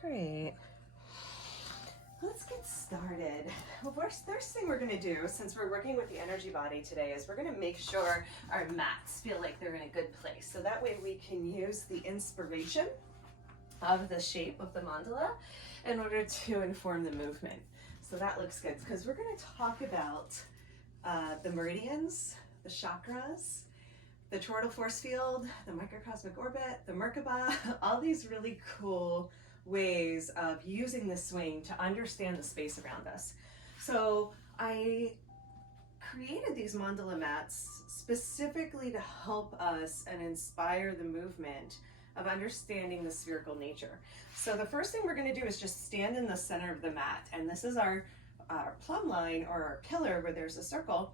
Great. Let's get started. Well, first thing we're going to do, since we're working with the energy body today, is we're going to make sure our mats feel like they're in a good place. So that way we can use the inspiration of the shape of the mandala in order to inform the movement. So that looks good, because we're going to talk about the meridians, the chakras, the toroidal force field, the microcosmic orbit, the MerKaBa, all these really cool ways of using the swing to understand the space around us. So I created these mandala mats specifically to help us and inspire the movement of understanding the spherical nature. So the first thing we're going to do is just stand in the center of the mat, and this is our plumb line, or our pillar where there's a circle,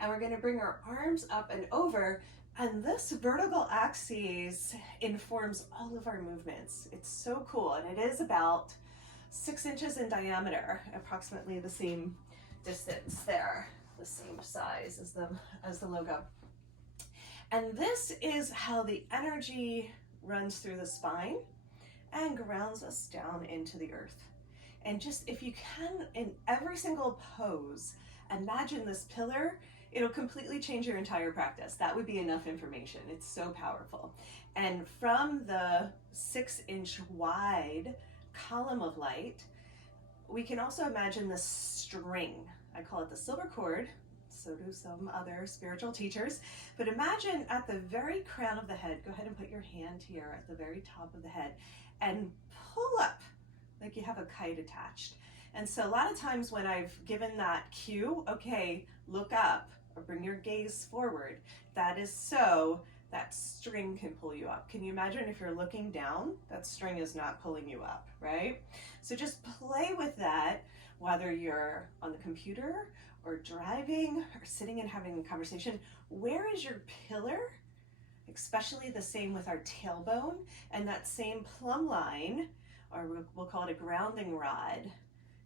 and we're going to bring our arms up and over. And this vertical axis informs all of our movements. It's so cool, and it is about 6 inches in diameter, approximately the same distance there, the same size as the logo. And this is how the energy runs through the spine and grounds us down into the earth. And just, if you can, in every single pose, imagine this pillar. It'll completely change your entire practice. That would be enough information. It's so powerful. And from the 6-inch wide column of light, we can also imagine the string. I call it the silver cord. So do some other spiritual teachers. But imagine at the very crown of the head, go ahead and put your hand here at the very top of the head and pull up like you have a kite attached. And so a lot of times when I've given that cue, okay, look up, or bring your gaze forward, that is so that string can pull you up. Can you imagine if you're looking down, that string is not pulling you up, right? So just play with that, whether you're on the computer or driving or sitting and having a conversation. Where is your pillar? Especially the same with our tailbone, and that same plumb line, or we'll call it a grounding rod,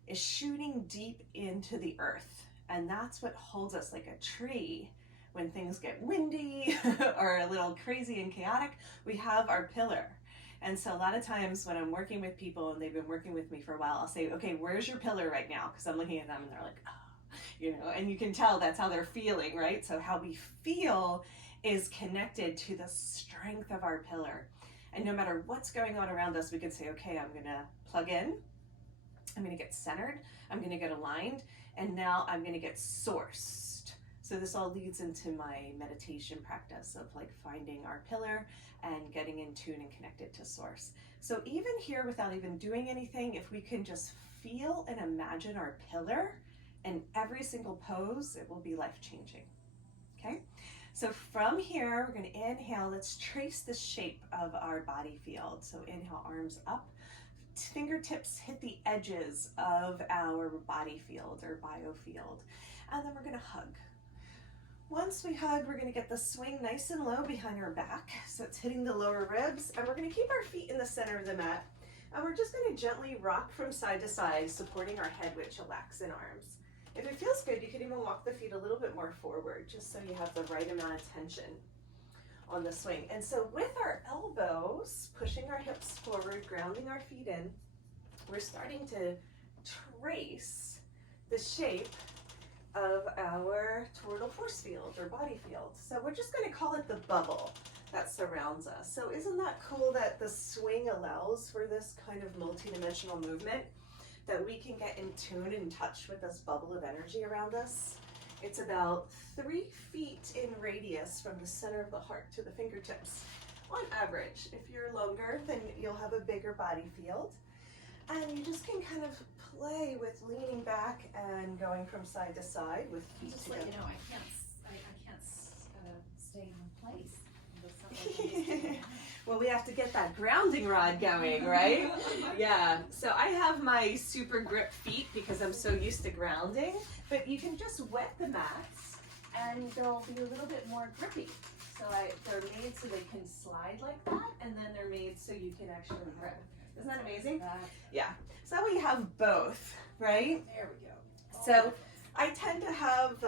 is shooting deep into the earth. And that's what holds us like a tree. When things get windy or a little crazy and chaotic, we have our pillar. And so a lot of times when I'm working with people and they've been working with me for a while, I'll say, okay, where's your pillar right now? Because I'm looking at them and they're like, oh, and you can tell that's how they're feeling, right? So how we feel is connected to the strength of our pillar. And no matter what's going on around us, we can say, okay, I'm gonna plug in, I'm gonna get centered, I'm gonna get aligned, and now I'm gonna get sourced. So this all leads into my meditation practice of like finding our pillar and getting in tune and connected to source. So even here, without even doing anything, if we can just feel and imagine our pillar in every single pose, it will be life-changing, okay? So from here, we're gonna inhale, let's trace the shape of our body field. So inhale, arms up, fingertips hit the edges of our body field or BioField, and then we're going to hug. Once we hug, we're going to get the swing nice and low behind our back, so it's hitting the lower ribs, and we're going to keep our feet in the center of the mat, and we're just going to gently rock from side to side, supporting our head with chillax and arms. If it feels good, you can even walk the feet a little bit more forward, just so you have the right amount of tension on the swing. And so with our elbows, pushing our hips forward, grounding our feet in, we're starting to trace the shape of our toroidal force field or body field. So we're just going to call it the bubble that surrounds us. So isn't that cool that the swing allows for this kind of multidimensional movement, that we can get in tune and touch with this bubble of energy around us? It's about 3 feet in radius from the center of the heart to the fingertips on average. If you're longer, then you'll have a bigger body field. And you just can kind of play with leaning back and going from side to side with feet just together. let you know, I can't stay in place. Well, we have to get that grounding rod going, right? Yeah, so I have my super grip feet because I'm so used to grounding, but you can just wet the mats and they'll be a little bit more grippy. So they're made so they can slide like that, and then they're made so you can actually grip. Isn't that amazing? Yeah, so that way you have both, right? There we go. So I tend to have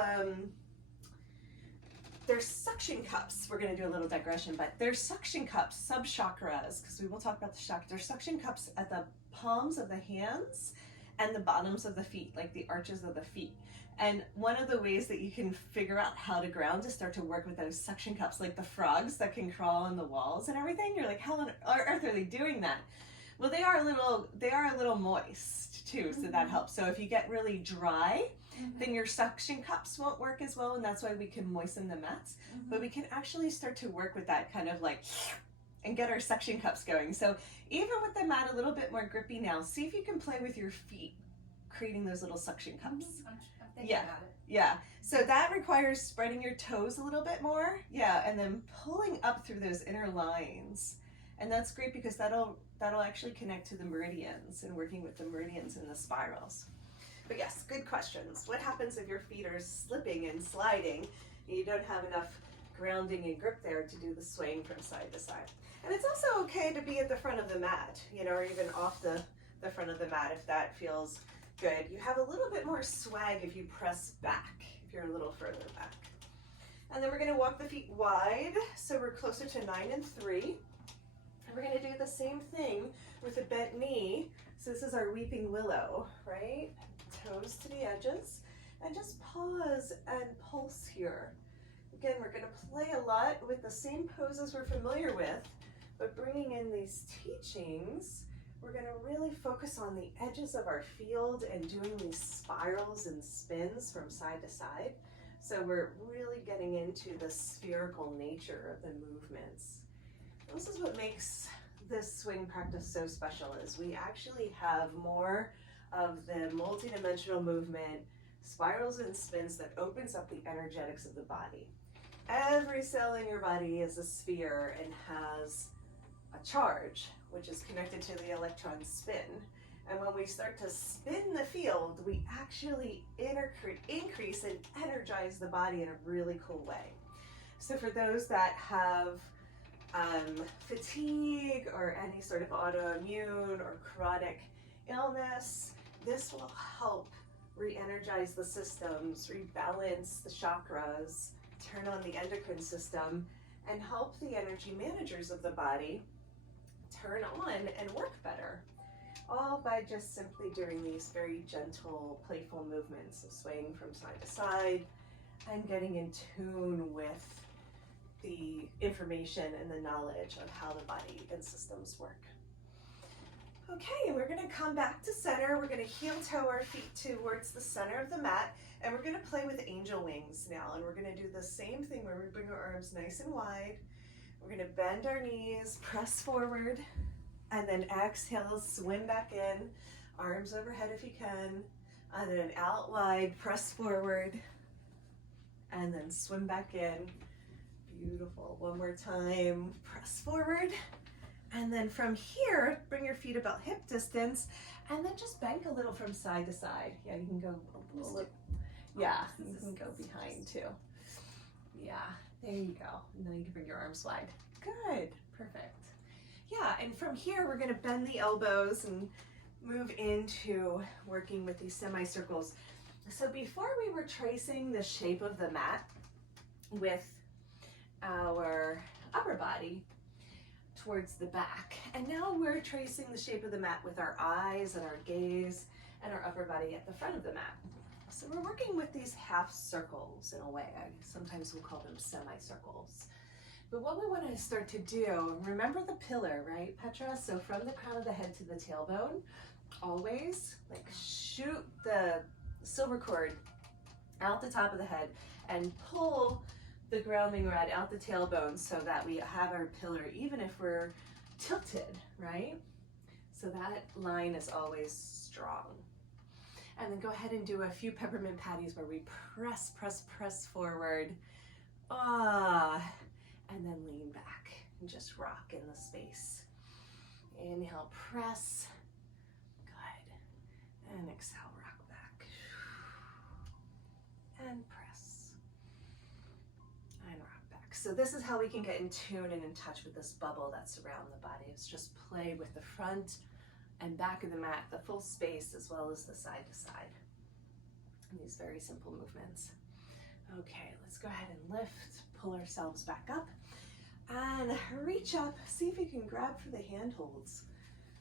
there's suction cups. We're going to do a little digression, but there's suction cups, sub-chakras, because we will talk about the chakras. There's suction cups at the palms of the hands and the bottoms of the feet, like the arches of the feet. And one of the ways that you can figure out how to ground is start to work with those suction cups, like the frogs that can crawl on the walls and everything. You're like, how on earth are they doing that? Well, they are a little moist too, so that helps. So if you get really dry, then your suction cups won't work as well, and that's why we can moisten the mats. But we can actually start to work with that kind of like, and get our suction cups going. So even with the mat a little bit more grippy now, see if you can play with your feet, creating those little suction cups. I'm thinking about it. Yeah, so that requires spreading your toes a little bit more, and then pulling up through those inner lines. And that's great because that'll actually connect to the meridians and working with the meridians and the spirals. But yes, good questions. What happens if your feet are slipping and sliding and you don't have enough grounding and grip there to do the swaying from side to side? And it's also okay to be at the front of the mat, or even off the front of the mat if that feels good. You have a little bit more swag if you press back, if you're a little further back. And then we're going to walk the feet wide, so we're closer to 9 and 3. And we're going to do the same thing with a bent knee. So this is our weeping willow, right? Toes to the edges. And just pause and pulse here. Again, we're going to play a lot with the same poses we're familiar with, but bringing in these teachings, we're going to really focus on the edges of our field and doing these spirals and spins from side to side. So we're really getting into the spherical nature of the movements. This is what makes this swing practice so special, is we actually have more of the multidimensional movement, spirals and spins that opens up the energetics of the body. Every cell in your body is a sphere and has a charge, which is connected to the electron spin. And when we start to spin the field, we actually increase and energize the body in a really cool way. So for those that have fatigue or any sort of autoimmune or chronic illness, this will help re-energize the systems, rebalance the chakras, turn on the endocrine system, and help the energy managers of the body turn on and work better. All by just simply doing these very gentle, playful movements of swaying from side to side and getting in tune with the information and the knowledge of how the body and systems work. Okay, we're going to come back to center. We're going to heel toe our feet towards the center of the mat, and we're going to play with angel wings now. And we're going to do the same thing where we bring our arms nice and wide. We're going to bend our knees, press forward, and then exhale, swim back in, arms overhead if you can, and then out wide, press forward, and then swim back in. Beautiful. One more time, press forward. And then from here, bring your feet about hip distance, and then just bank a little from side to side. Yeah, you can go a little, yeah, you can go behind too. Yeah, there you go. And then you can bring your arms wide. Good, perfect. Yeah, and from here, we're gonna bend the elbows and move into working with these semicircles. So before we were tracing the shape of the mat with our upper body towards the back, and now we're tracing the shape of the mat with our eyes and our gaze and our upper body at the front of the mat. So we're working with these half circles in a way. Sometimes we'll call them semicircles. But what we want to start to do, remember the pillar, right, Petra? So from the crown of the head to the tailbone, always like shoot the silver cord out the top of the head and pull the grounding rod out the tailbone so that we have our pillar even if we're tilted, right? So that line is always strong. And then go ahead and do a few peppermint patties where we press, press, press forward. And then lean back and just rock in the space. Inhale, press. Good. And exhale, rock back. And press. And rock back. So this is how we can get in tune and in touch with this bubble that's around the body. It's just play with the front and back of the mat, the full space, as well as the side to side. And these very simple movements. Okay, let's go ahead and lift, pull ourselves back up, and reach up. See if you can grab for the handholds.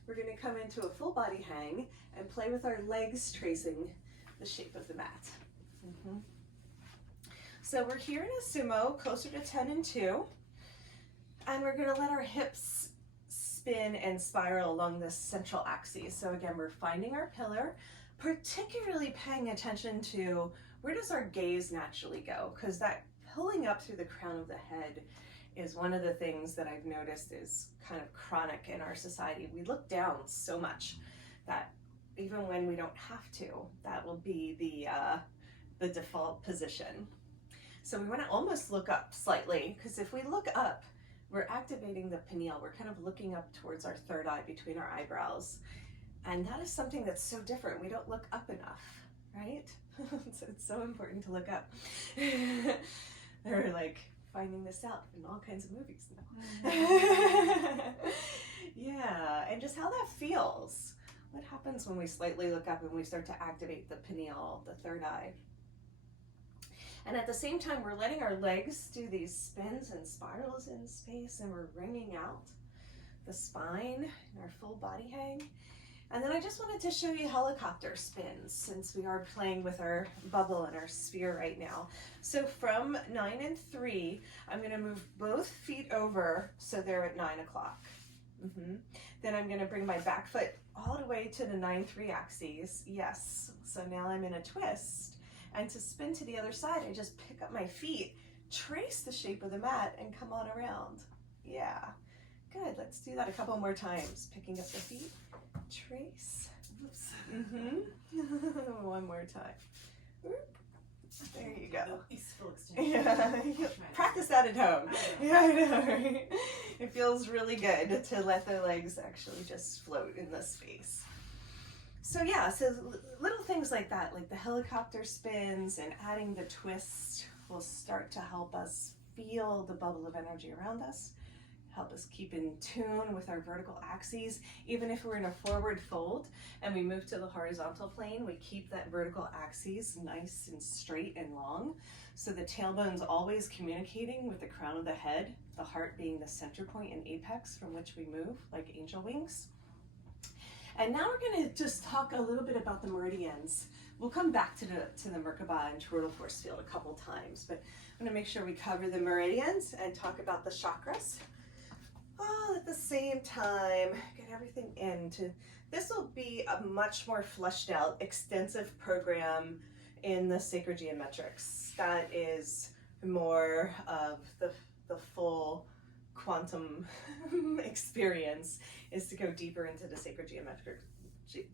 We're going to come into a full body hang and play with our legs tracing the shape of the mat. So we're here in a sumo, closer to 10 and 2, and we're going to let our hips spin and spiral along the central axis. So again, we're finding our pillar, particularly paying attention to where does our gaze naturally go, because that pulling up through the crown of the head is one of the things that I've noticed is kind of chronic in our society. We look down so much that even when we don't have to, that will be the default position. So we want to almost look up slightly, because if we look up, we're activating the pineal. We're kind of looking up towards our third eye between our eyebrows. And that is something that's so different. We don't look up enough, right? So it's so important to look up. They're like finding this out in all kinds of movies now. Yeah, and just how that feels. What happens when we slightly look up and we start to activate the pineal, the third eye? And at the same time, we're letting our legs do these spins and spirals in space, and we're wringing out the spine in our full body hang. And then I just wanted to show you helicopter spins, since we are playing with our bubble and our sphere right now. So from 9 and 3, I'm going to move both feet over so they're at 9 o'clock. Then I'm going to bring my back foot all the way to the 9-3 axis. Yes. So now I'm in a twist. And to spin to the other side, I just pick up my feet, trace the shape of the mat, and come on around. Yeah. Good. Let's do that a couple more times. Picking up the feet, trace. Oops. One more time. There you go. Yeah. Practice that at home. Yeah, I know, right? It feels really good to let the legs actually just float in the space. So yeah, so little things like that, like the helicopter spins and adding the twist will start to help us feel the bubble of energy around us, help us keep in tune with our vertical axes. Even if we're in a forward fold and we move to the horizontal plane, we keep that vertical axis nice and straight and long. So the tailbone's always communicating with the crown of the head, the heart being the center point and apex from which we move, like angel wings. And now we're going to just talk a little bit about the meridians. We'll come back to the MerKaBa and Toroidal force field a couple times, but I'm going to make sure we cover the meridians and talk about the chakras all at the same time. Get everything into. This will be a much more fleshed out, extensive program in the Sacred Geometrics. That is more of the full quantum experience, is to go deeper into the sacred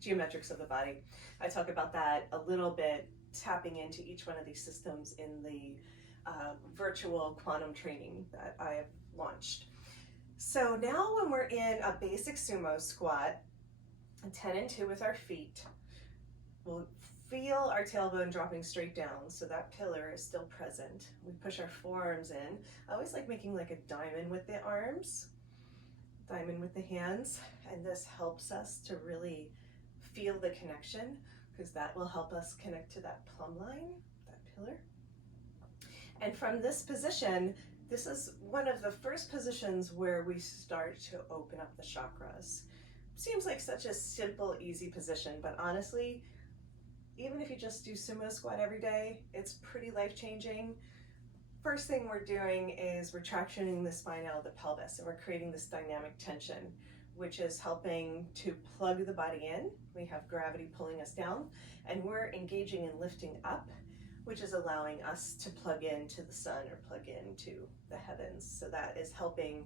geometrics of the body. I talk about that a little bit, tapping into each one of these systems in the virtual quantum training that I have launched. So now when we're in a basic sumo squat, 10 and 2 with our feet, we'll feel our tailbone dropping straight down, so that pillar is still present. We push our forearms in. I always like making like a diamond with the arms, diamond with the hands, and this helps us to really feel the connection, because that will help us connect to that plumb line, that pillar. And from this position, this is one of the first positions where we start to open up the chakras. Seems like such a simple, easy position, but honestly, even if you just do sumo squat every day, it's pretty life-changing. First thing we're doing is we're tractioning the spine out of the pelvis, and we're creating this dynamic tension, which is helping to plug the body in. We have gravity pulling us down, and we're engaging and lifting up, which is allowing us to plug into the sun or plug into the heavens. So that is helping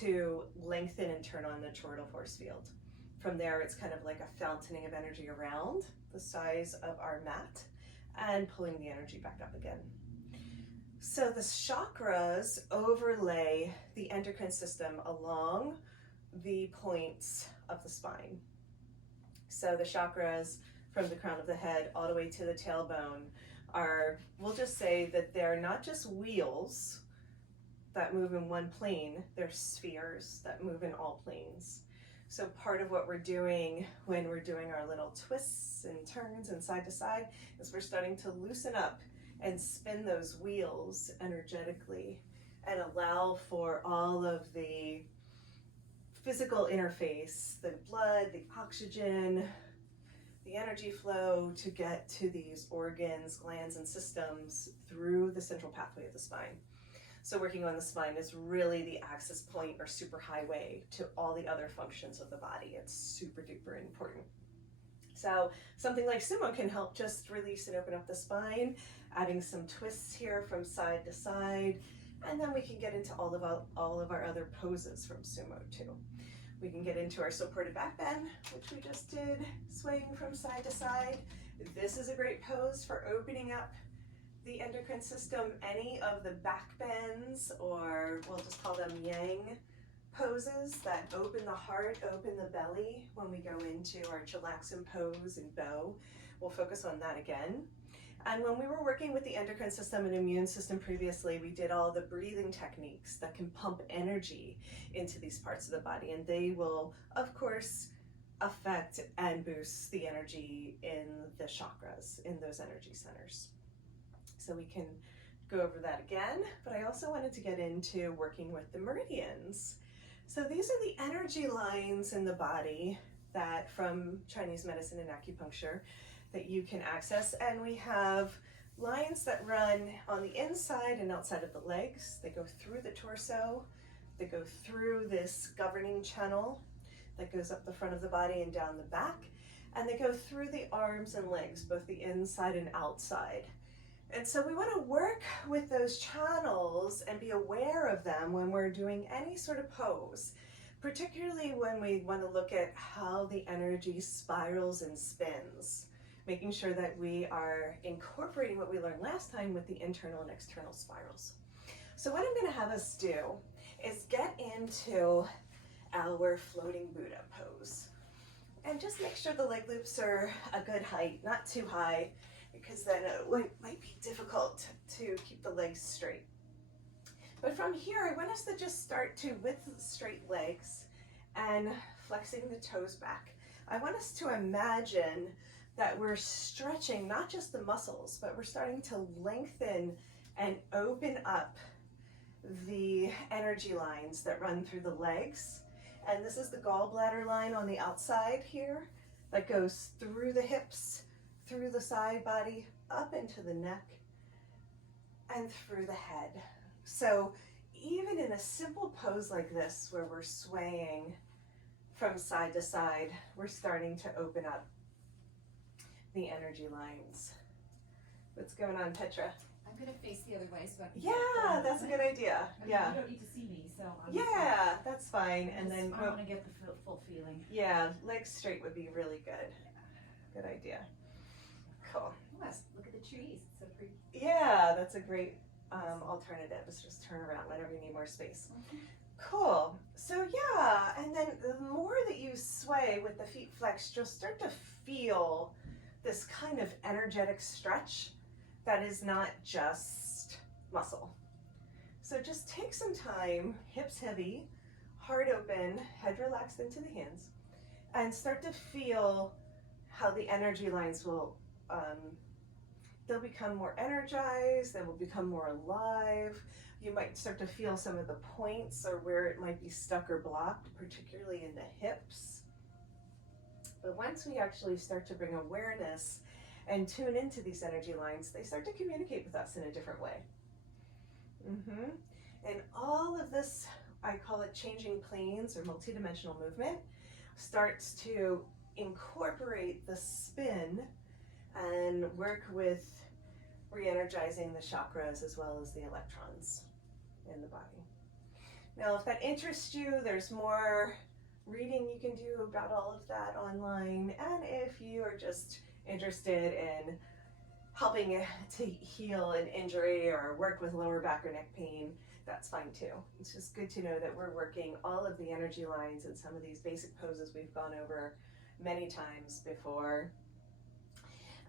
to lengthen and turn on the toroidal force field. From there, it's kind of like a fountaining of energy around the size of our mat and pulling the energy back up again. So the chakras overlay the endocrine system along the points of the spine. So the chakras from the crown of the head all the way to the tailbone are, we'll just say that they're not just wheels that move in one plane, they're spheres that move in all planes. So part of what we're doing when we're doing our little twists and turns and side to side is we're starting to loosen up and spin those wheels energetically and allow for all of the physical interface, the blood, the oxygen, the energy flow to get to these organs, glands, and systems through the central pathway of the spine. So working on the spine is really the access point or superhighway to all the other functions of the body. It's super duper important. So something like sumo can help just release and open up the spine, adding some twists here from side to side, and then we can get into all of our other poses from sumo too. We can get into our supported back bend, which we just did, swaying from side to side. This is a great pose for opening up the endocrine system. Any of the back bends, or we'll just call them yang poses that open the heart, open the belly when we go into our chilaxin pose and bow. We'll focus on that again. And when we were working with the endocrine system and immune system previously, we did all the breathing techniques that can pump energy into these parts of the body, and they will, of course, affect and boost the energy in the chakras, in those energy centers. So we can go over that again, but I also wanted to get into working with the meridians. So these are the energy lines in the body that from Chinese medicine and acupuncture that you can access, and we have lines that run on the inside and outside of the legs. They go through the torso, they go through this governing channel that goes up the front of the body and down the back, and they go through the arms and legs, both the inside and outside. And so we want to work with those channels and be aware of them when we're doing any sort of pose, particularly when we want to look at how the energy spirals and spins, making sure that we are incorporating what we learned last time with the internal and external spirals. So what I'm going to have us do is get into our floating Buddha pose. And just make sure the leg loops are a good height, not too high, because then it might be difficult to keep the legs straight. But from here, I want us to just start to, with straight legs and flexing the toes back, I want us to imagine that we're stretching not just the muscles, but we're starting to lengthen and open up the energy lines that run through the legs. And this is the gallbladder line on the outside here that goes through the hips, through the side body, up into the neck, and through the head. So even in a simple pose like this, where we're swaying from side to side, we're starting to open up the energy lines. What's going on, Petra? I'm going to face the other way so I can Yeah, that's a good idea. I mean, Yeah. you don't need to see me, so I'm Yeah, that's fine. And then I want to get the full feeling. yeah, legs straight would be really good. Good idea. Cool. Yes, look at the trees. It's so pretty. Yeah, that's a great alternative. Is just turn around whenever you need more space. Cool. So yeah, and then the more that you sway with the feet flexed, you'll start to feel this kind of energetic stretch that is not just muscle. So just take some time, hips heavy, heart open, head relaxed into the hands, and start to feel how the energy lines will, they'll become more energized, they will become more alive. You might start to feel some of the points or where it might be stuck or blocked, particularly in the hips. But once we actually start to bring awareness and tune into these energy lines, they start to communicate with us in a different way. And all of this, I call it changing planes or multidimensional movement, starts to incorporate the spin and work with re-energizing the chakras as well as the electrons in the body. Now, if that interests you, there's more reading you can do about all of that online. And if you are just interested in helping to heal an injury or work with lower back or neck pain, that's fine too. It's just good to know that we're working all of the energy lines and some of these basic poses we've gone over many times before.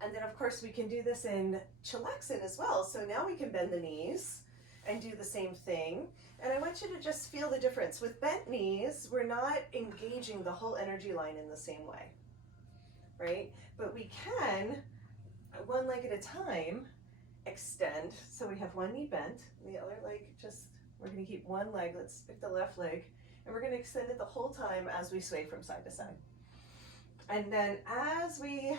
And then of course we can do this in chilaxin as well. So now we can bend the knees and do the same thing. And I want you to just feel the difference. With bent knees, we're not engaging the whole energy line in the same way, right? But we can, one leg at a time, extend. So we have one knee bent, and the other leg just, we're gonna keep one leg, let's pick the left leg, and we're gonna extend it the whole time as we sway from side to side. And then as we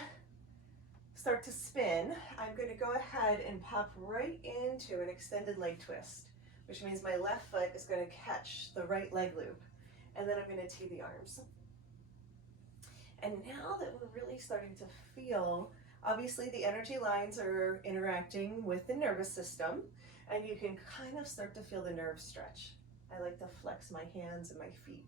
start to spin, I'm gonna go ahead and pop right into an extended leg twist, which means my left foot is gonna catch the right leg loop. And then I'm gonna tee the arms. And now that we're really starting to feel, obviously the energy lines are interacting with the nervous system, and you can kind of start to feel the nerve stretch. I like to flex my hands and my feet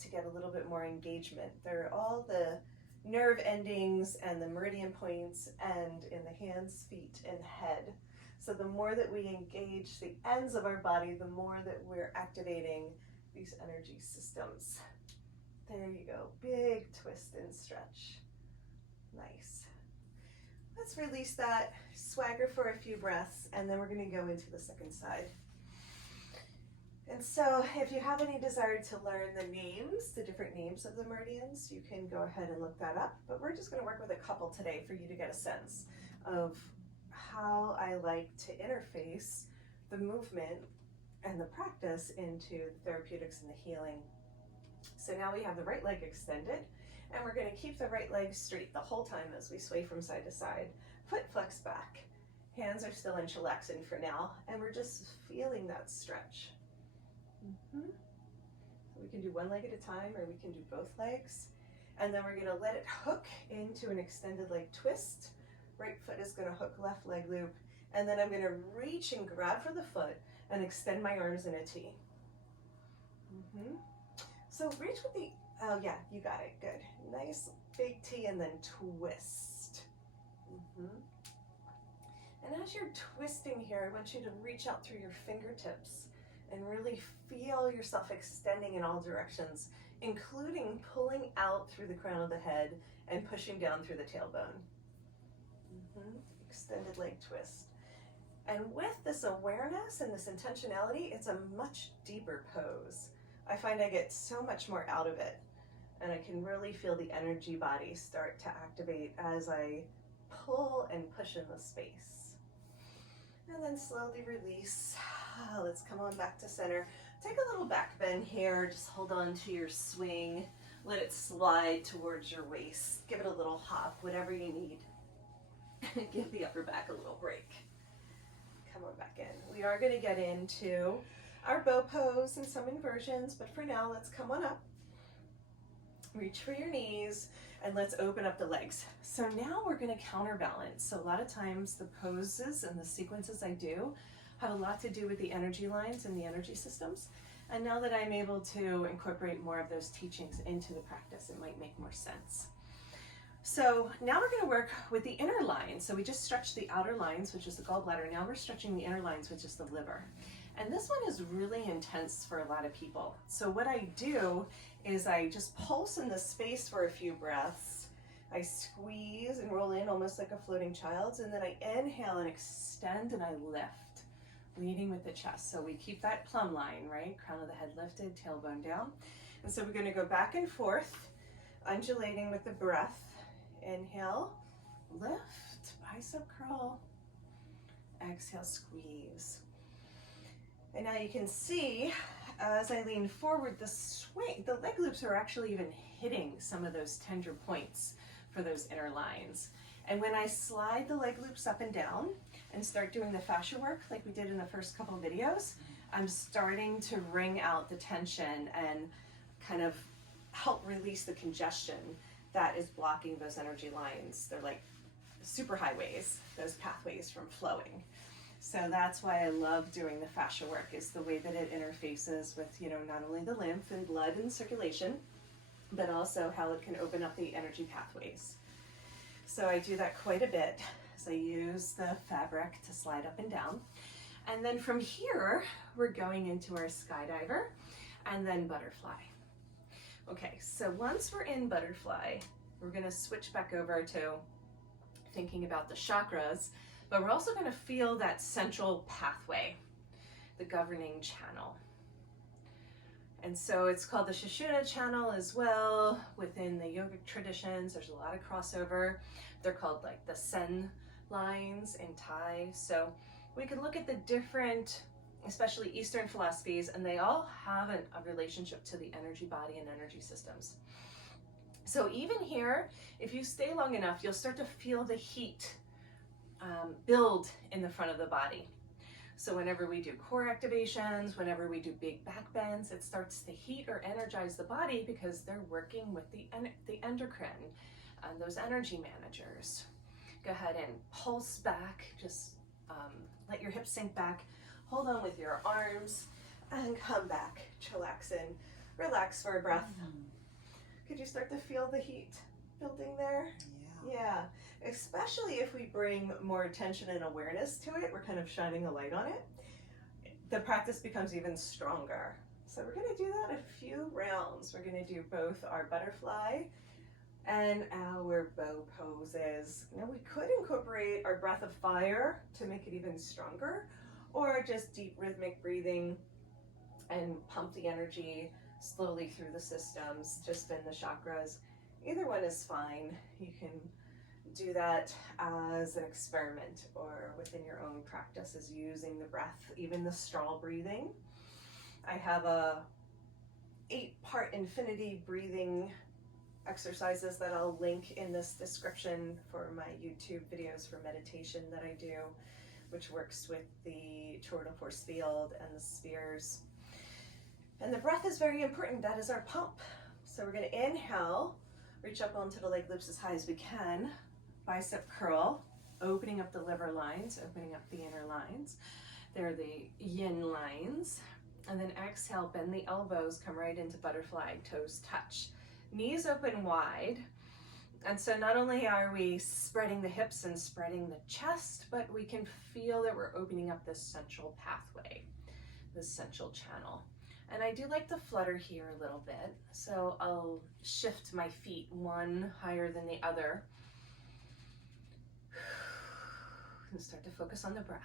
to get a little bit more engagement. They're all the nerve endings and the meridian points and in the hands, feet, and head. So the more that we engage the ends of our body, the more that we're activating these energy systems. There you go, big twist and stretch. Nice. Let's release that, swagger for a few breaths, and then we're gonna go into the second side. And so if you have any desire to learn the names, the different names of the meridians, you can go ahead and look that up. But we're just gonna work with a couple today for you to get a sense of how I like to interface the movement and the practice into the therapeutics and the healing. So now we have the right leg extended, and we're gonna keep the right leg straight the whole time as we sway from side to side. Foot flex back. Hands are still in chilaxin for now, and we're just feeling that stretch. So we can do one leg at a time, or we can do both legs. And then we're gonna let it hook into an extended leg twist. Right foot is gonna hook left leg loop, and then I'm gonna reach and grab for the foot and extend my arms in a T. So reach with the, oh yeah, you got it, good. Nice big T and then twist. And as you're twisting here, I want you to reach out through your fingertips and really feel yourself extending in all directions, including pulling out through the crown of the head and pushing down through the tailbone. Extended leg twist. And with this awareness and this intentionality, it's a much deeper pose. I find I get so much more out of it, and I can really feel the energy body start to activate as I pull and push in the space. And then slowly release. Let's come on back to center. Take a little back bend here. Just hold on to your swing. Let it slide towards your waist. Give it a little hop, whatever you need. Give the upper back a little break. Come on back in. We are going to get into our bow pose and some inversions, but for now, let's come on up. Reach for your knees, and let's open up the legs. So now we're going to counterbalance. So a lot of times the poses and the sequences I do have a lot to do with the energy lines and the energy systems. And now that I'm able to incorporate more of those teachings into the practice, it might make more sense. So now we're going to work with the inner lines. So we just stretched the outer lines, which is the gallbladder. Now we're stretching the inner lines, which is the liver. And this one is really intense for a lot of people. So what I do is I just pulse in the space for a few breaths. I squeeze and roll in almost like a floating child. And then I inhale and extend and I lift, leading with the chest. So we keep that plumb line, right? Crown of the head lifted, tailbone down. And so we're going to go back and forth, undulating with the breath. Inhale, lift, bicep curl. Exhale, squeeze. And now you can see as I lean forward, the swing, the leg loops are actually even hitting some of those tender points for those inner lines. And when I slide the leg loops up and down and start doing the fascia work like we did in the first couple of videos, I'm starting to wring out the tension and kind of help release the congestion that is blocking those energy lines. They're like super highways, those pathways from flowing. So that's why I love doing the fascia work, is the way that it interfaces with, you know, not only the lymph and blood and circulation, but also how it can open up the energy pathways. So I do that quite a bit. So I use the fabric to slide up and down. And then from here, we're going into our skydiver and then butterfly. Okay, so once we're in butterfly, we're gonna switch back over to thinking about the chakras, but we're also gonna feel that central pathway, the governing channel. And so it's called the Sushumna channel as well. Within the yogic traditions, there's a lot of crossover. They're called like the Sen lines in Thai. So we could look at the different, especially Eastern philosophies, and they all have a relationship to the energy body and energy systems. So even here, if you stay long enough, you'll start to feel the heat build in the front of the body. So whenever we do core activations, whenever we do big back bends, it starts to heat or energize the body because they're working with the endocrine and those energy managers. Go ahead and pulse back, just let your hips sink back, hold on with your arms, and come back. Chillax and relax for a breath. Could you start to feel the heat building there? Yeah, especially if we bring more attention and awareness to it, we're kind of shining a light on it, the practice becomes even stronger. So we're gonna do that a few rounds. We're gonna do both our butterfly and our bow poses. Now we could incorporate our breath of fire to make it even stronger, or just deep rhythmic breathing and pump the energy slowly through the systems, just in the chakras. Either one is fine. You can do that as an experiment or within your own practices using the breath, even the straw breathing. I have a 8-part infinity breathing exercises that I'll link in this description for my YouTube videos for meditation that I do, which works with the toroidal force field and the spheres. And the breath is very important. That is our pump. So we're going to inhale, reach up onto the leg loops as high as we can, bicep curl, opening up the liver lines, opening up the inner lines. They're the yin lines. And then exhale, bend the elbows, come right into butterfly, toes touch. Knees open wide. And so not only are we spreading the hips and spreading the chest, but we can feel that we're opening up this central pathway, this central channel. And I do like to flutter here a little bit. So I'll shift my feet one higher than the other. And start to focus on the breath.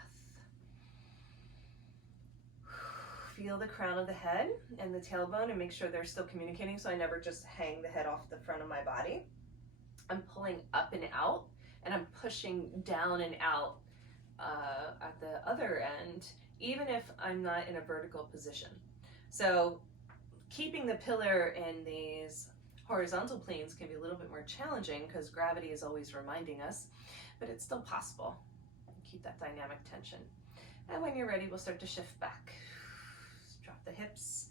Feel the crown of the head and the tailbone and make sure they're still communicating, so I never just hang the head off the front of my body. I'm pulling up and out, and I'm pushing down and out at the other end, even if I'm not in a vertical position. So keeping the pillar in these horizontal planes can be a little bit more challenging because gravity is always reminding us, but it's still possible. Keep that dynamic tension. And when you're ready, we'll start to shift back. Drop the hips,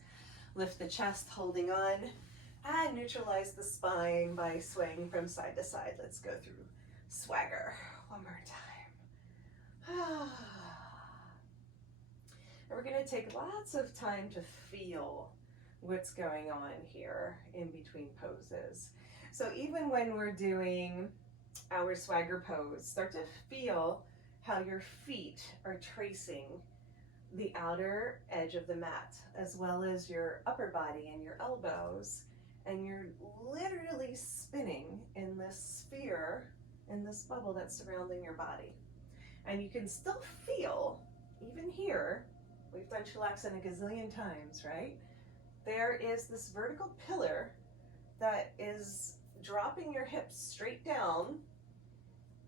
lift the chest, holding on, and neutralize the spine by swaying from side to side. Let's go through swagger one more time. And we're going to take lots of time to feel what's going on here in between poses. So even when we're doing our swagger pose, start to feel how your feet are tracing the outer edge of the mat, as well as your upper body and your elbows, and you're literally spinning in this sphere, in this bubble that's surrounding your body. And you can still feel, even here, we've done Shavasana a gazillion times, right? There is this vertical pillar that is dropping your hips straight down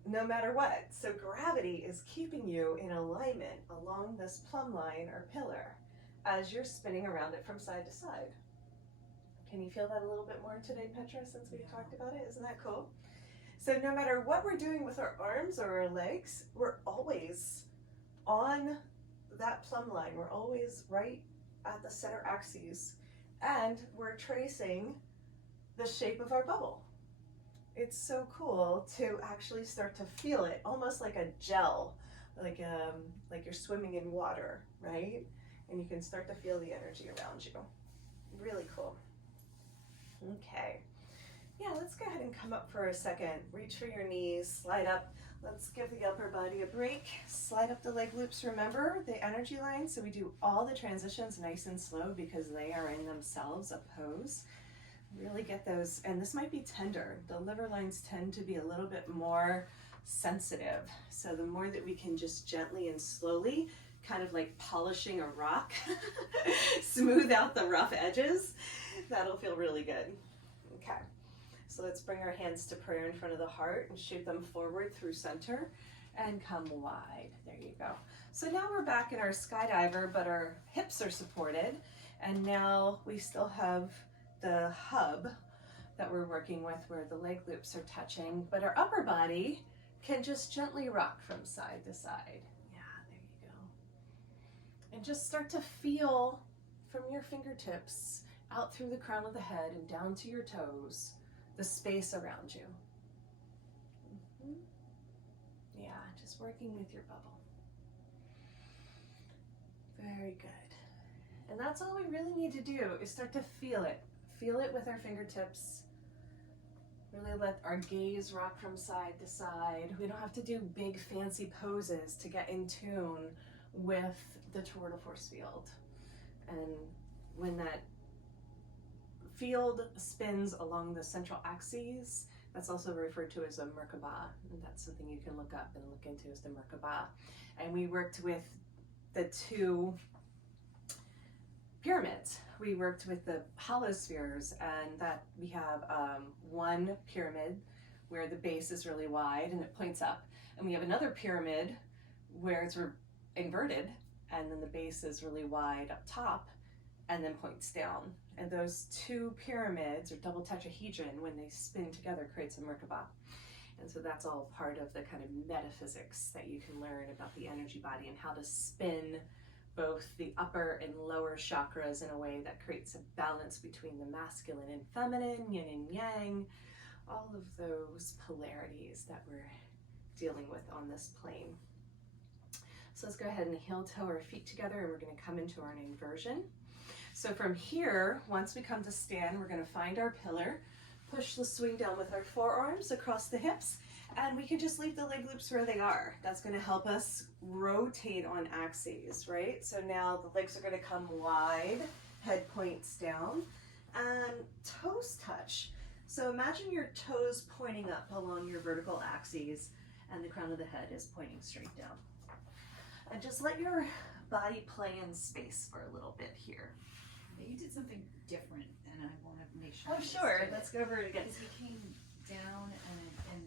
no matter what. So gravity is keeping you in alignment along this plumb line or pillar as you're spinning around it from side to side. Can you feel that a little bit more today, Petra, since we've talked about it? Isn't that cool? So no matter what we're doing with our arms or our legs, we're always on that plumb line. We're always right at the center axes, and we're tracing the shape of our bubble. It's so cool to actually start to feel it, almost like a gel, like you're swimming in water, right? And you can start to feel the energy around you. Really cool. Okay. Yeah, let's go ahead and come up for a second. Reach for your knees, slide up. Let's give the upper body a break. Slide up the leg loops. Remember the energy lines, so we do all the transitions nice and slow because they are in themselves a pose. Really get those, and this might be tender. The liver lines tend to be a little bit more sensitive. So the more that we can just gently and slowly, kind of like polishing a rock, smooth out the rough edges, that'll feel really good. Okay, so let's bring our hands to prayer in front of the heart and shoot them forward through center. and come wide. There you go. So now we're back in our skydiver, but our hips are supported. And now we still have the hub that we're working with where the leg loops are touching, but our upper body can just gently rock from side to side. Yeah, there you go. And just start to feel from your fingertips out through the crown of the head and down to your toes, the space around you. Yeah, just working with your bubble. Very good. And that's all we really need to do is start to feel it. Feel it with our fingertips. Really let our gaze rock from side to side. We don't have to do big fancy poses to get in tune with the toroidal force field. And when that field spins along the central axes, that's also referred to as a MerKaBa. And that's something you can look up and look into is the MerKaBa. And we worked with the two pyramids. We worked with the Holo-spheres, and that we have one pyramid where the base is really wide and it points up, and we have another pyramid where it's inverted and then the base is really wide up top and then points down. And those two pyramids, or double tetrahedron, when they spin together, creates a MerKaBa. And so that's all part of the kind of metaphysics that you can learn about the energy body and how to spin both the upper and lower chakras in a way that creates a balance between the masculine and feminine, yin and yang, all of those polarities that we're dealing with on this plane. So let's go ahead and heel toe our feet together, and we're going to come into our inversion. So from here, once we come to stand, we're going to find our pillar, push the swing down with our forearms across the hips, and we can just leave the leg loops where they are. That's going to help us rotate on axes, right? So now the legs are going to come wide, head points down, and toes touch. So imagine your toes pointing up along your vertical axes, and the crown of the head is pointing straight down. And just let your body play in space for a little bit here. You did something different, and I want to make sure. Oh, sure. Let's go over it again. Because he came down and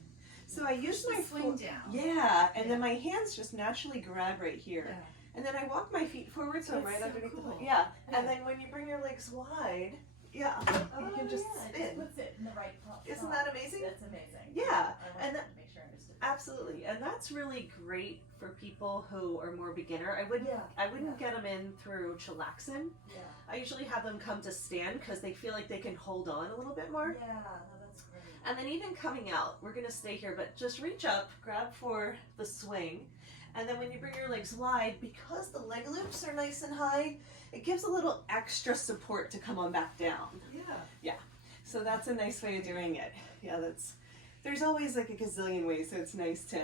so I used my swing down. Yeah, and then my hands just naturally grab right here. Yeah. And then I walk my feet forward, so I'm right so underneath cool. the yeah. And then when you bring your legs wide, you can just It spin. just puts it in the right spot. Isn't that amazing? That's amazing. Yeah, I and wanted to make sure I understood. absolutely, and that's really great for people who are more beginner. I wouldn't get them in through chillaxin. Yeah. I usually have them come to stand because they feel like they can hold on a little bit more. Yeah, no, that's great. And then even coming out, we're gonna stay here, but just reach up, grab for the swing, and then when you bring your legs wide, because the leg loops are nice and high, it gives a little extra support to come on back down. Yeah. So that's a nice way of doing it. Yeah, there's always like a gazillion ways, so it's nice to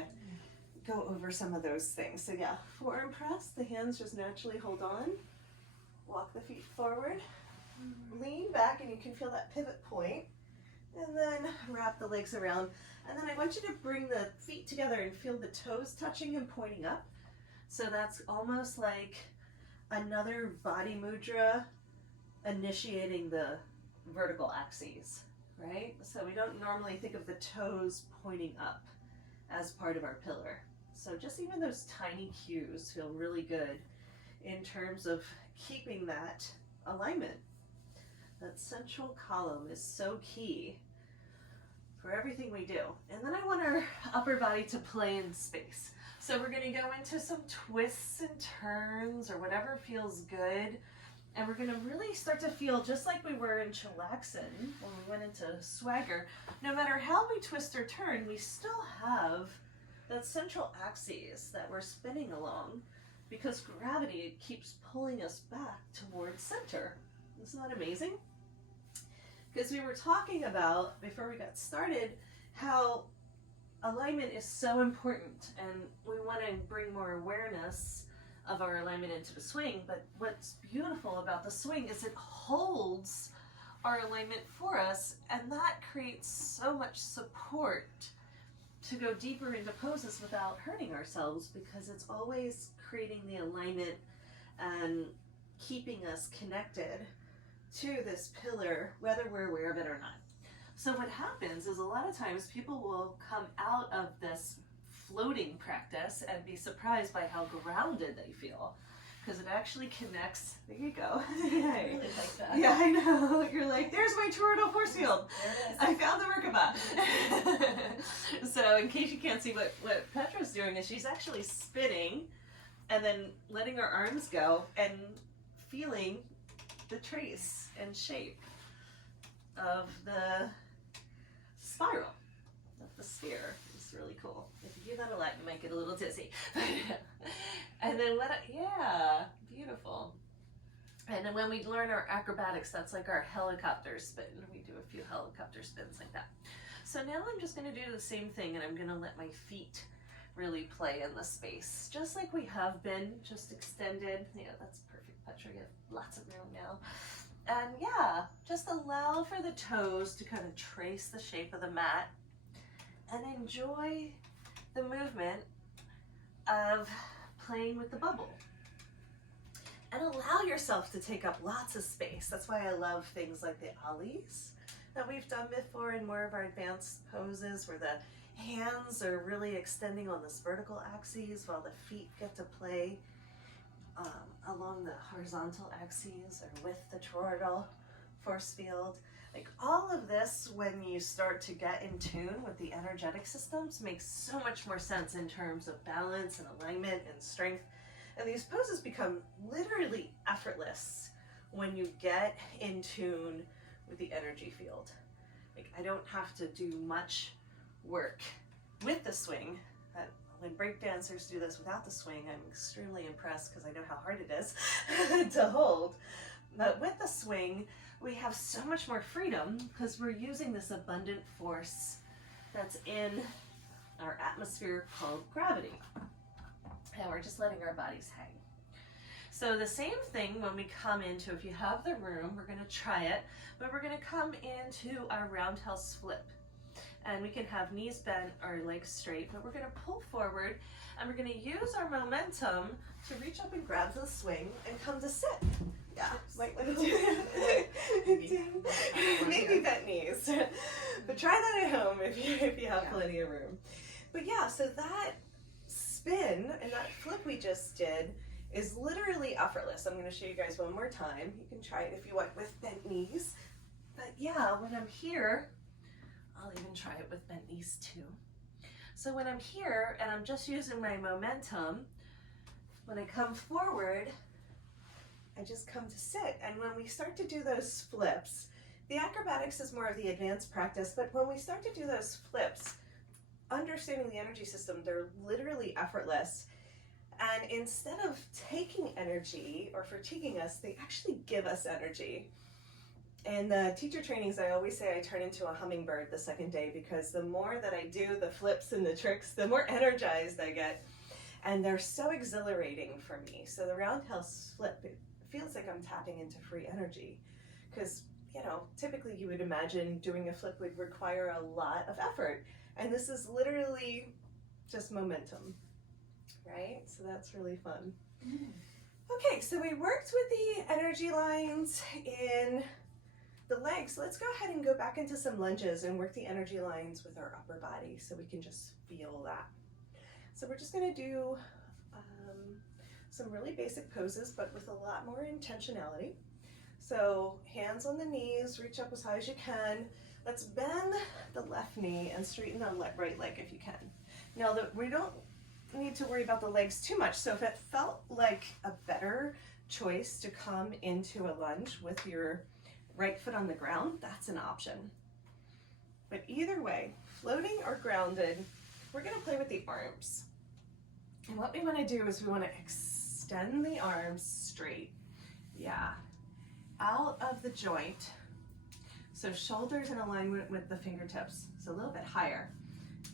go over some of those things. So yeah, forearm press, the hands just naturally hold on, walk the feet forward, lean back, and you can feel that pivot point. And then wrap the legs around. And then I want you to bring the feet together and feel the toes touching and pointing up. So that's almost like another body mudra initiating the vertical axes, right? So we don't normally think of the toes pointing up as part of our pillar. So just even those tiny cues feel really good in terms of keeping that alignment. That central column is so key for everything we do. And then I want our upper body to play in space. So we're gonna go into some twists and turns or whatever feels good. And we're gonna really start to feel just like we were in chillaxin when we went into swagger. No matter how we twist or turn, we still have that central axis that we're spinning along because gravity keeps pulling us back towards center. Isn't that amazing? Because we were talking about, before we got started, how alignment is so important, and we want to bring more awareness of our alignment into the swing, but what's beautiful about the swing is it holds our alignment for us, and that creates so much support to go deeper into poses without hurting ourselves, because it's always creating the alignment and keeping us connected to this pillar, whether we're aware of it or not. So what happens is a lot of times people will come out of this floating practice and be surprised by how grounded they feel. Because it actually connects. There you go. I really like that. Yeah, I know. You're like, there's my toroidal force field. There it is. I found the MerKaBa. So in case you can't see what Petra's doing is she's actually spinning and then letting her arms go and feeling the trace and shape of the spiral, of the sphere. It's really cool. If you do that a lot, you might get a little dizzy. And then yeah, beautiful. And then when we learn our acrobatics, that's like our helicopter spin. We do a few helicopter spins like that. So now I'm just gonna do the same thing, and I'm gonna let my feet really play in the space, just like we have been, just extended. Yeah, that's perfect, Petra. You have lots of room now. And yeah, just allow for the toes to kind of trace the shape of the mat and enjoy the movement of playing with the bubble. And allow yourself to take up lots of space. That's why I love things like the ollies that we've done before in more of our advanced poses, where the hands are really extending on this vertical axes while the feet get to play along the horizontal axes or with the toroidal force field. Like all of this, when you start to get in tune with the energetic systems, makes so much more sense in terms of balance and alignment and strength. And these poses become literally effortless when you get in tune with the energy field. Like I don't have to do much work with the swing. When breakdancers do this without the swing, I'm extremely impressed because I know how hard it is to hold. But with the swing, we have so much more freedom because we're using this abundant force that's in our atmosphere called gravity. And we're just letting our bodies hang. So the same thing when we come into, if you have the room, we're going to try it, but we're going to come into our roundhouse flip. And we can have knees bent or legs straight, but we're going to pull forward and we're going to use our momentum to reach up and grab the swing and come to sit. Yeah, might want to do it. Maybe bent knees. But try that at home if you have plenty of room. But yeah, so that spin and that flip we just did is literally effortless. I'm going to show you guys one more time. You can try it if you want with bent knees. But yeah, when I'm here, I'll even try it with bent knees too. So when I'm here and I'm just using my momentum, when I come forward, I just come to sit. And when we start to do those flips, the acrobatics is more of the advanced practice, but when we start to do those flips, understanding the energy system, they're literally effortless. And instead of taking energy or fatiguing us, they actually give us energy. In the teacher trainings, I always say I turn into a hummingbird the second day, because the more that I do the flips and the tricks, the more energized I get. And they're so exhilarating for me. So the roundhouse flip, it feels like I'm tapping into free energy. Because, you know, typically you would imagine doing a flip would require a lot of effort. And this is literally just momentum, right? So that's really fun. Okay, so we worked with the energy lines in the legs. Let's go ahead and go back into some lunges and work the energy lines with our upper body so we can just feel that. So we're just going to do some really basic poses, but with a lot more intentionality. So hands on the knees, reach up as high as you can. Let's bend the left knee and straighten the right leg if you can. Now we don't need to worry about the legs too much. So if it felt like a better choice to come into a lunge with your right foot on the ground, that's an option. But either way, floating or grounded, we're going to play with the arms. And what we want to do is we want to extend the arms straight. Yeah. Out of the joint. So shoulders in alignment with the fingertips. So a little bit higher.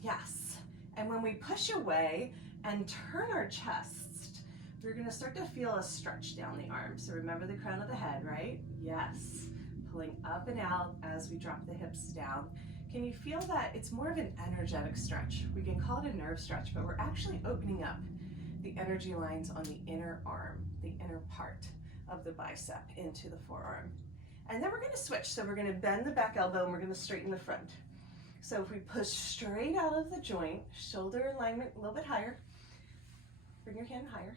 Yes. And when we push away and turn our chest, we're going to start to feel a stretch down the arm. So remember the crown of the head, right? Yes. Pulling up and out as we drop the hips down. Can you feel that? It's more of an energetic stretch. We can call it a nerve stretch, but we're actually opening up the energy lines on the inner arm, the inner part of the bicep into the forearm. And then we're going to switch. So we're going to bend the back elbow and we're going to straighten the front. So if we push straight out of the joint, shoulder alignment a little bit higher. Bring your hand higher.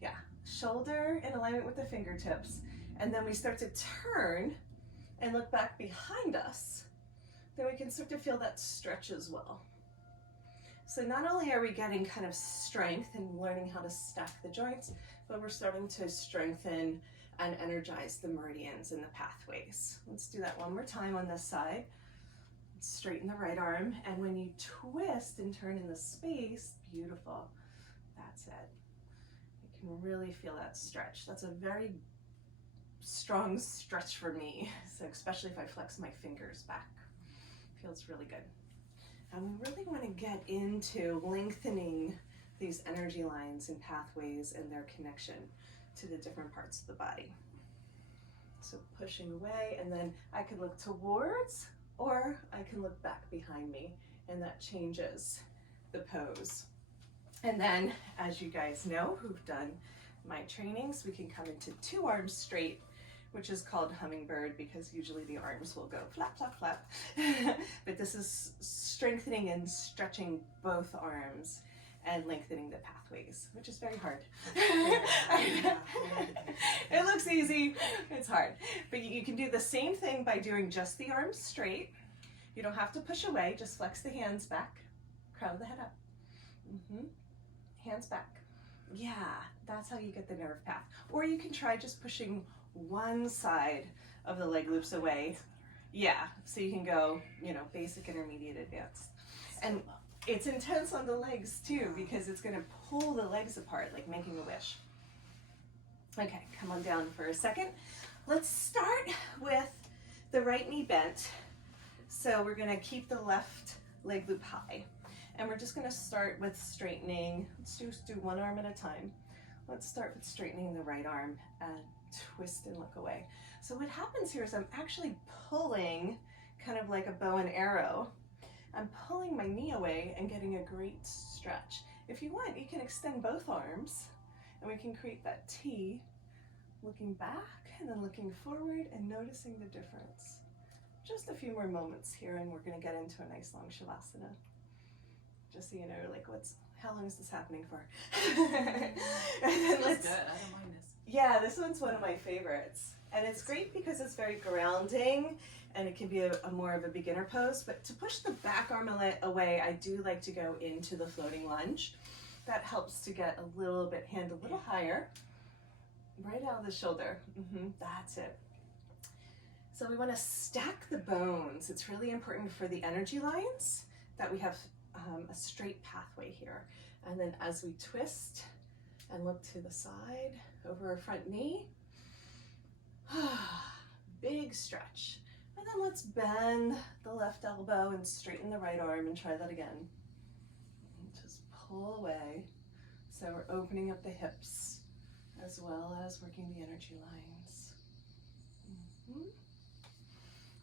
Yeah, shoulder in alignment with the fingertips. And then we start to turn and look back behind us. Then we can start to feel that stretch as well. So not only are we getting kind of strength and learning how to stack the joints, but we're starting to strengthen and energize the meridians and the pathways. Let's do that one more time on this side. Straighten the right arm, and when you twist and turn in the space, beautiful. That's it. You can really feel that stretch. That's a very strong stretch for me, so especially if I flex my fingers back. Feels really good. And we really want to get into lengthening these energy lines and pathways and their connection to the different parts of the body. So pushing away, and then I can look towards, or I can look back behind me, and that changes the pose. And then, as you guys know who've done my trainings, we can come into 2 arms straight, which is called Hummingbird, because usually the arms will go flap, flap, flap. But this is strengthening and stretching both arms and lengthening the pathways, which is very hard. It looks easy, it's hard. But you can do the same thing by doing just the arms straight. You don't have to push away, just flex the hands back, crown of the head up. Hands back. Yeah, that's how you get the nerve path. Or you can try just pushing one side of the leg loops away. Yeah, so you can go, you know, basic, intermediate, advanced. And it's intense on the legs too, because it's going to pull the legs apart, like making a wish. Okay, come on down for a second. Let's start with the right knee bent. So we're going to keep the left leg loop high. And we're just going to start with straightening. Let's just do one arm at a time. Let's start with straightening the right arm and twist and look away. So what happens here is I'm actually pulling, kind of like a bow and arrow. I'm pulling my knee away and getting a great stretch. If you want, you can extend both arms, and we can create that T, looking back and then looking forward and noticing the difference. Just a few more moments here, and we're going to get into a nice long Shavasana. Just so you know, like, how long is this happening for? And then let's, good. I don't mind this. Yeah, this one's one of my favorites. And it's great because it's very grounding, and it can be a more of a beginner pose. But to push the back arm away, I do like to go into the floating lunge. That helps to get a little bit, hand a little higher, right out of the shoulder. That's it. So we want to stack the bones. It's really important for the energy lines that we have a straight pathway here. And then as we twist and look to the side, over our front knee, big stretch. And then let's bend the left elbow and straighten the right arm and try that again. Just pull away. So we're opening up the hips as well as working the energy lines.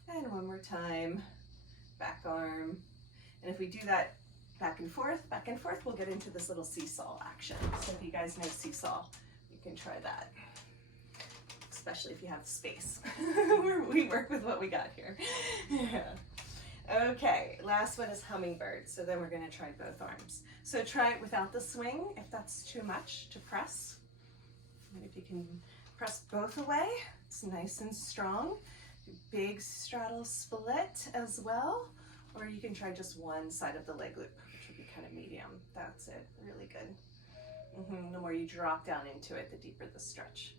And one more time, back arm. And if we do that back and forth, we'll get into this little seesaw action. So if you guys know seesaw, you can try that, especially if you have space. We work with what we got here. Yeah. Okay, last one is Hummingbird. So then we're going to try both arms. So try it without the swing if that's too much to press. And if you can press both away, it's nice and strong. Big straddle split as well. Or you can try just one side of the leg loop, which would be kind of medium. That's it, really good. The more you drop down into it, the deeper the stretch.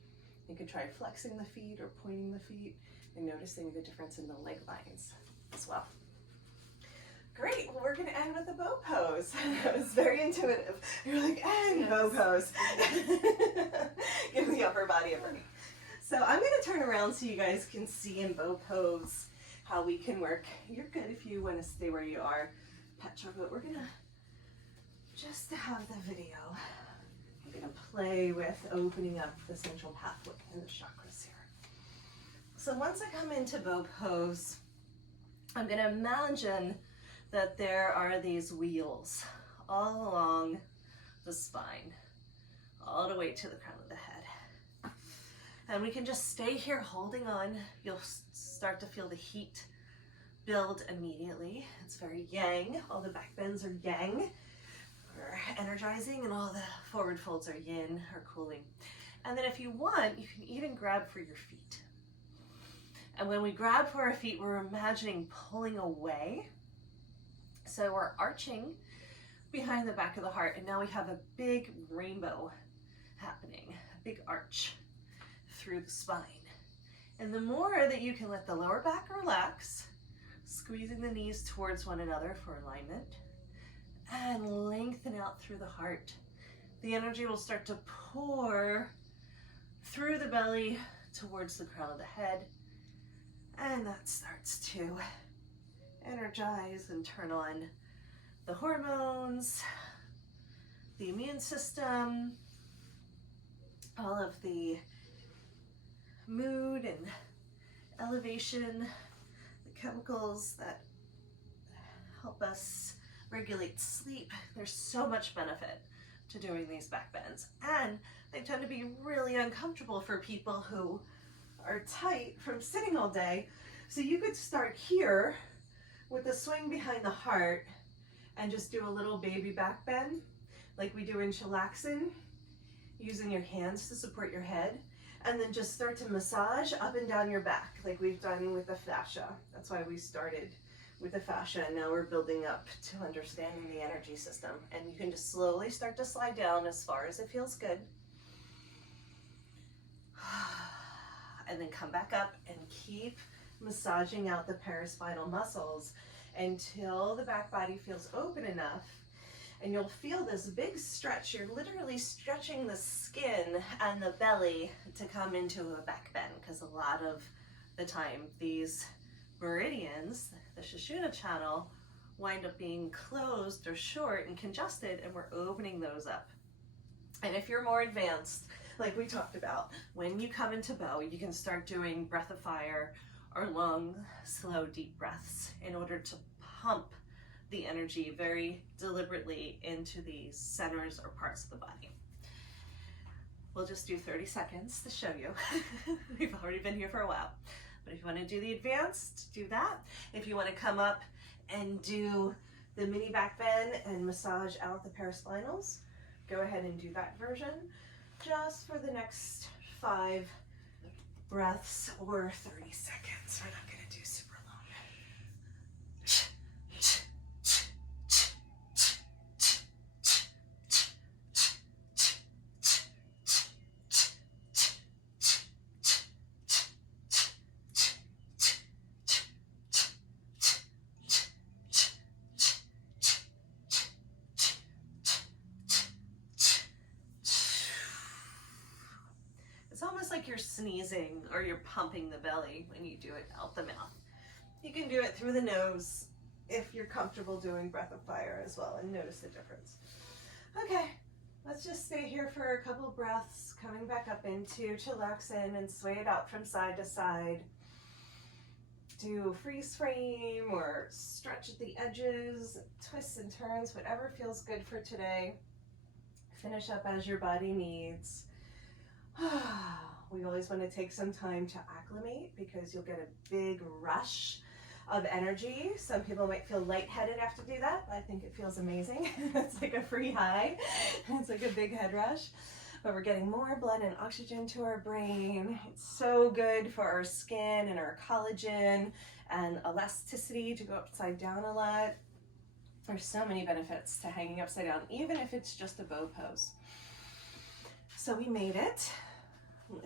You can try flexing the feet or pointing the feet and noticing the difference in the leg lines as well. Great, well, we're gonna end with a bow pose. That was very intuitive. You're like, and bow pose. Give the upper body a break. So I'm gonna turn around so you guys can see in bow pose how we can work. You're good if you want to stay where you are, Petra, but we're gonna, just to have the video, we're gonna play with opening up the central pathway and the chakras here. So once I come into bow pose, I'm gonna imagine that there are these wheels all along the spine, all the way to the crown of the head. And we can just stay here holding on. You'll start to feel the heat build immediately. very yang. All the back bends are yang, or energizing, and all the forward folds are yin, or cooling. And then if you want, you can even grab for your feet. And when we grab for our feet, we're imagining pulling away. So we're arching behind the back of the heart, and now we have a big rainbow happening, a big arch through the spine. And the more that you can let the lower back relax, squeezing the knees towards one another for alignment, and lengthen out through the heart, the energy will start to pour through the belly towards the crown of the head, and that starts to energize and turn on the hormones, the immune system, all of the mood and elevation, the chemicals that help us regulate sleep. There's so much benefit to doing these back bends, and they tend to be really uncomfortable for people who are tight from sitting all day. So you could start here with the swing behind the heart and just do a little baby back bend like we do in Shavasana, using your hands to support your head, and then just start to massage up and down your back like we've done with the fascia. That's why we started with the fascia, and now we're building up to understanding the energy system. And you can just slowly start to slide down as far as it feels good. And then come back up and keep massaging out the paraspinal muscles until the back body feels open enough. And you'll feel this big stretch. You're literally stretching the skin and the belly to come into a back bend, because a lot of the time these meridians, the Sushumna channel, wind up being closed or short and congested, and we're opening those up. And if you're more advanced, like we talked about, when you come into bow, you can start doing breath of fire or long, slow, deep breaths in order to pump the energy very deliberately into these centers or parts of the body. We'll just do 30 seconds to show you. We've already been here for a while. But if you want to do the advanced, do that. If you want to come up and do the mini back bend and massage out the paraspinals, go ahead and do that version just for the next 5 breaths or 30 seconds. We're not going to do super long. It's almost like you're sneezing or you're pumping the belly when you do it out the mouth. You can do it through the nose if you're comfortable doing breath of fire as well, and notice the difference. Okay, let's just stay here for a couple breaths, coming back up into chillaxin and sway it out from side to side. Do freeze frame or stretch at the edges, twists and turns, whatever feels good for today. Finish up as your body needs. We always want to take some time to acclimate, because you'll get a big rush of energy. Some people might feel lightheaded after do that, but I think it feels amazing. It's like a free high. It's like a big head rush. But we're getting more blood and oxygen to our brain. It's so good for our skin and our collagen and elasticity to go upside down a lot. There's so many benefits to hanging upside down, even if it's just a bow pose. So we made it.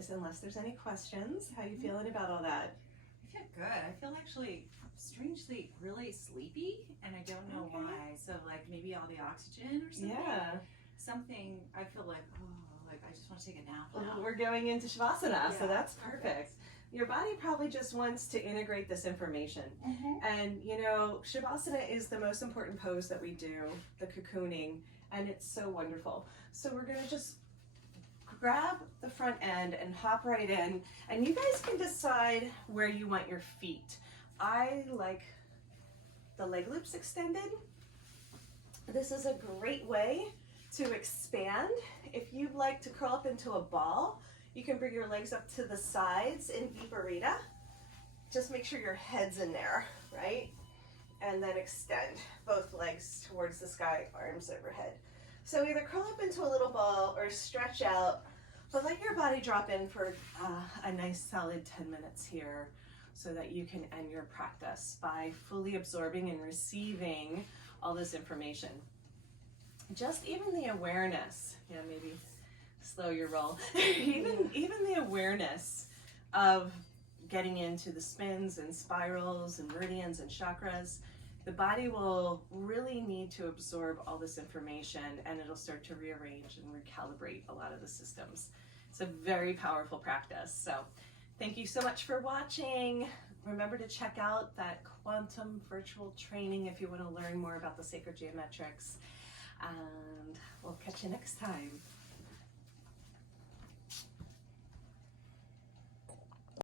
Unless there's any questions, how you feeling about all that? I feel good. I feel actually strangely really sleepy, and I don't know why. So like maybe all the oxygen or something. Yeah. Something I feel like, oh, like I just want to take a nap now. Well, we're going into Shavasana, Yeah, so that's perfect. Your body probably just wants to integrate this information. And you know, Shavasana is the most important pose that we do, the cocooning, and it's so wonderful. So we're gonna just grab the front end and hop right in, and you guys can decide where you want your feet. I like the leg loops extended. This is a great way to expand. If you'd like to curl up into a ball, you can bring your legs up to the sides in Viparita. Just make sure your head's in there, right? and then extend both legs towards the sky, arms overhead. So either curl up into a little ball or stretch out, but let your body drop in for a nice solid 10 minutes here so that you can end your practice by fully absorbing and receiving all this information. Just even the awareness, yeah, maybe slow your roll, even the awareness of getting into the spins and spirals and meridians and chakras, the body will really need to absorb all this information, and it'll start to rearrange and recalibrate a lot of the systems. It's a very powerful practice. So thank you so much for watching. Remember to check out that quantum virtual training if you want to learn more about the sacred geometrics, and we'll catch you next time.